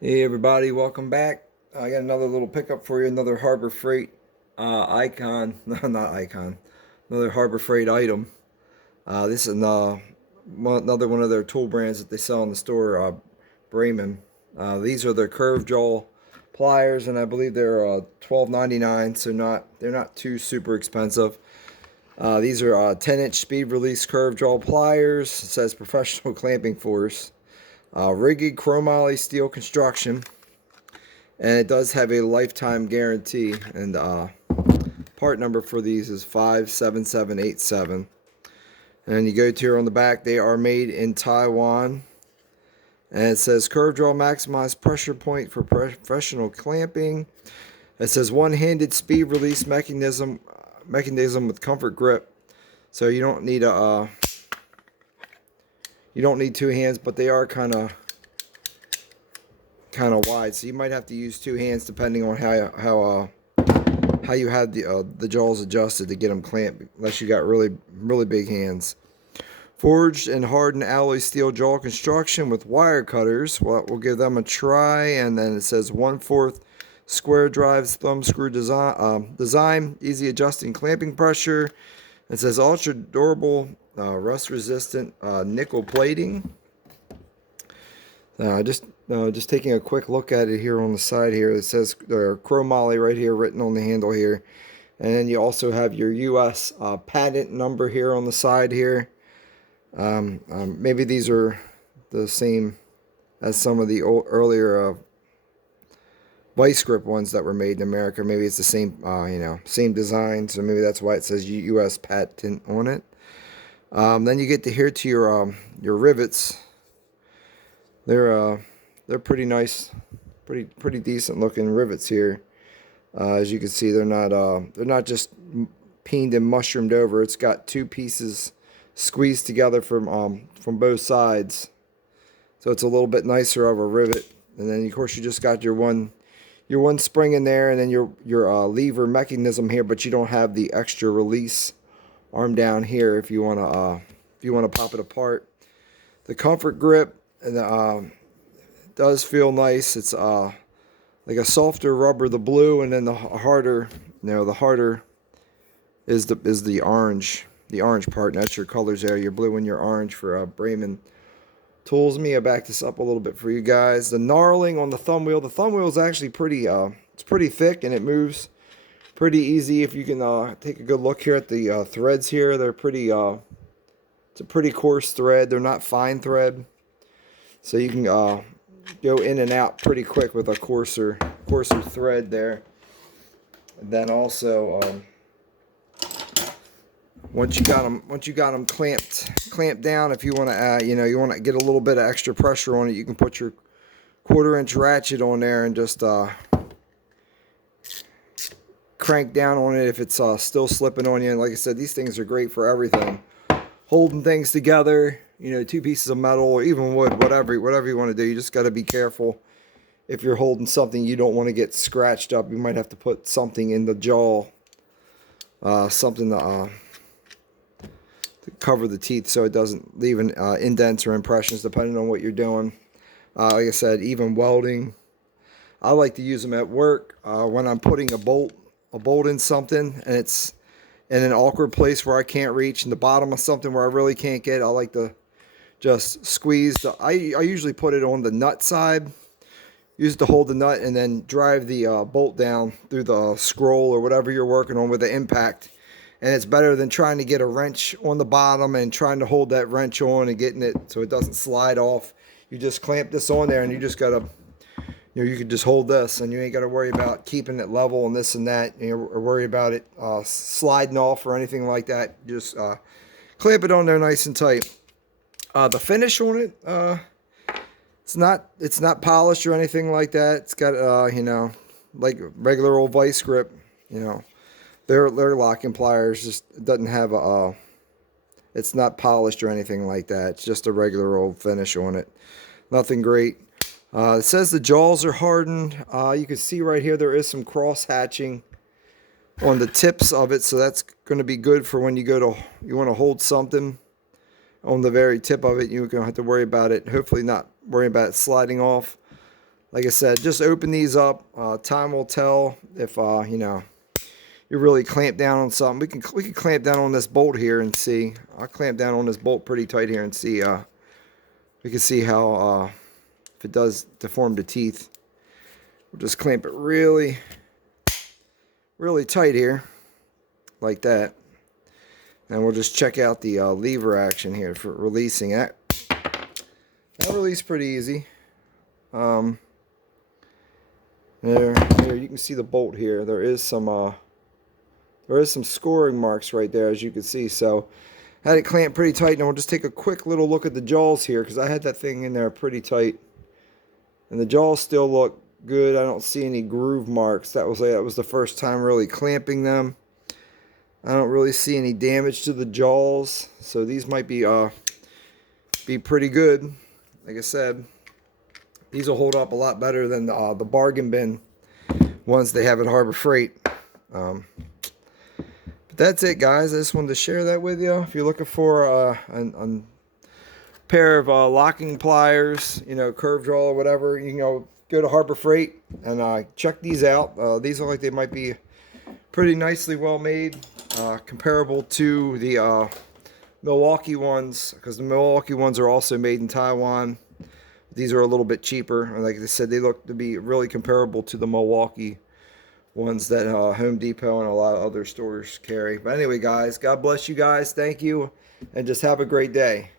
Hey everybody, welcome back. I got another little pickup for you, another Harbor Freight icon, no, not icon, another Harbor Freight item. This is another one of their tool brands that they sell in the store, BREMEN. These are their curved jaw pliers, and I believe they're $12.99, so they're not too super expensive. These are 10-inch speed release curved jaw pliers. It says professional clamping force, rigid chromoly steel construction. And it does have a lifetime guarantee. And part number for these is 57787. And you go to here on the back, they are made in Taiwan. And it says curve draw maximized pressure point for professional clamping. It says one-handed speed release mechanism with comfort grip. So you don't need two hands, but they are kind of wide, so you might have to use two hands depending on how you had the jaws adjusted to get them clamped, unless you got really big hands. Forged and hardened alloy steel jaw construction with wire cutters. Well, we'll give them a try. And then it says 1/4 square drives thumb screw design, easy adjusting clamping pressure. It says ultra durable, rust resistant nickel plating. Just taking a quick look at it here on the side here. It says chromoly right here written on the handle here. And then you also have your US patent number here on the side here. Maybe these are the same as some of the earlier vice grip ones that were made in America. Maybe it's the same, same design. So maybe that's why it says US patent on it. Then you get to here to your rivets. They're pretty nice, pretty decent looking rivets here. As you can see, they're not just peened and mushroomed over. It's got two pieces squeezed together from both sides, so it's a little bit nicer of a rivet. And then of course you just got your one spring in there, and then your lever mechanism here, but you don't have the extra release arm down here if you want to pop it apart. The comfort grip and does feel nice. It's like a softer rubber, the blue, and then the harder is the orange part. And that's your colors there, your blue and your orange for BREMEN tools. Let me back this up a little bit for you guys. The knurling on the thumb wheel. The thumb wheel is actually it's pretty thick, and it moves pretty easy. If you can take a good look here at the threads here, they're pretty. It's a pretty coarse thread. They're not fine thread, so you can go in and out pretty quick with a coarser thread there. And then also, once you got them clamped down, if you want to you want to get a little bit of extra pressure on it, you can put your 1/4-inch ratchet on there and just crank down on it if it's still slipping on you. And like I said, these things are great for everything, holding things together. Two pieces of metal or even wood, whatever you want to do. You just got to be careful. If you're holding something, you don't want to get scratched up. You might have to put something in the jaw, something to cover the teeth so it doesn't leave indents or impressions, depending on what you're doing. Like I said, even welding. I like to use them at work when I'm putting a bolt in something and it's in an awkward place where I can't reach, in the bottom of something where I really can't get. I like to just squeeze I usually put it on the nut side, use it to hold the nut, and then drive the bolt down through the scroll or whatever you're working on with the impact. And it's better than trying to get a wrench on the bottom and trying to hold that wrench on and getting it so it doesn't slide off. You just clamp this on there, and you just gotta, you can just hold this, and you ain't got to worry about keeping it level and this and that, or worry about it sliding off or anything like that. You just clamp it on there nice and tight. The finish on it, it's not polished or anything like that. It's got like regular old vice grip. Their locking pliers just doesn't have it's not polished or anything like that. It's just a regular old finish on it. Nothing great. It says the jaws are hardened. You can see right here there is some cross hatching on the tips of it, so that's going to be good for when you want to hold something on the very tip of it. You're going to have to worry about it, hopefully not worry about it sliding off. like I said, just open these up. Time will tell if you know, you really clamp down on something. We can clamp down on this bolt here and see. I'll clamp down on this bolt pretty tight here and see. We can see how if it does deform the teeth. We'll just clamp it really, really tight here, like that. And we'll just check out the lever action here for releasing it. That released pretty easy. There, you can see the bolt here. There is some scoring marks right there, as you can see. So I had it clamped pretty tight, and we'll just take a quick little look at the jaws here, because I had that thing in there pretty tight, and the jaws still look good. I don't see any groove marks. That was the first time really clamping them. I don't really see any damage to the jaws, so these might be pretty good. Like I said, these will hold up a lot better than the bargain bin ones they have at Harbor Freight. But that's it, guys. I just wanted to share that with you. If you're looking for a pair of locking pliers, you know, curve draw or whatever, you know, go to Harbor Freight and check these out. These look like they might be pretty nicely well made, comparable to the Milwaukee ones, because the Milwaukee ones are also made in Taiwan. These are a little bit cheaper, and like I said, they look to be really comparable to the Milwaukee ones that Home Depot and a lot of other stores carry. But anyway, guys, God bless you guys. Thank you, and just have a great day.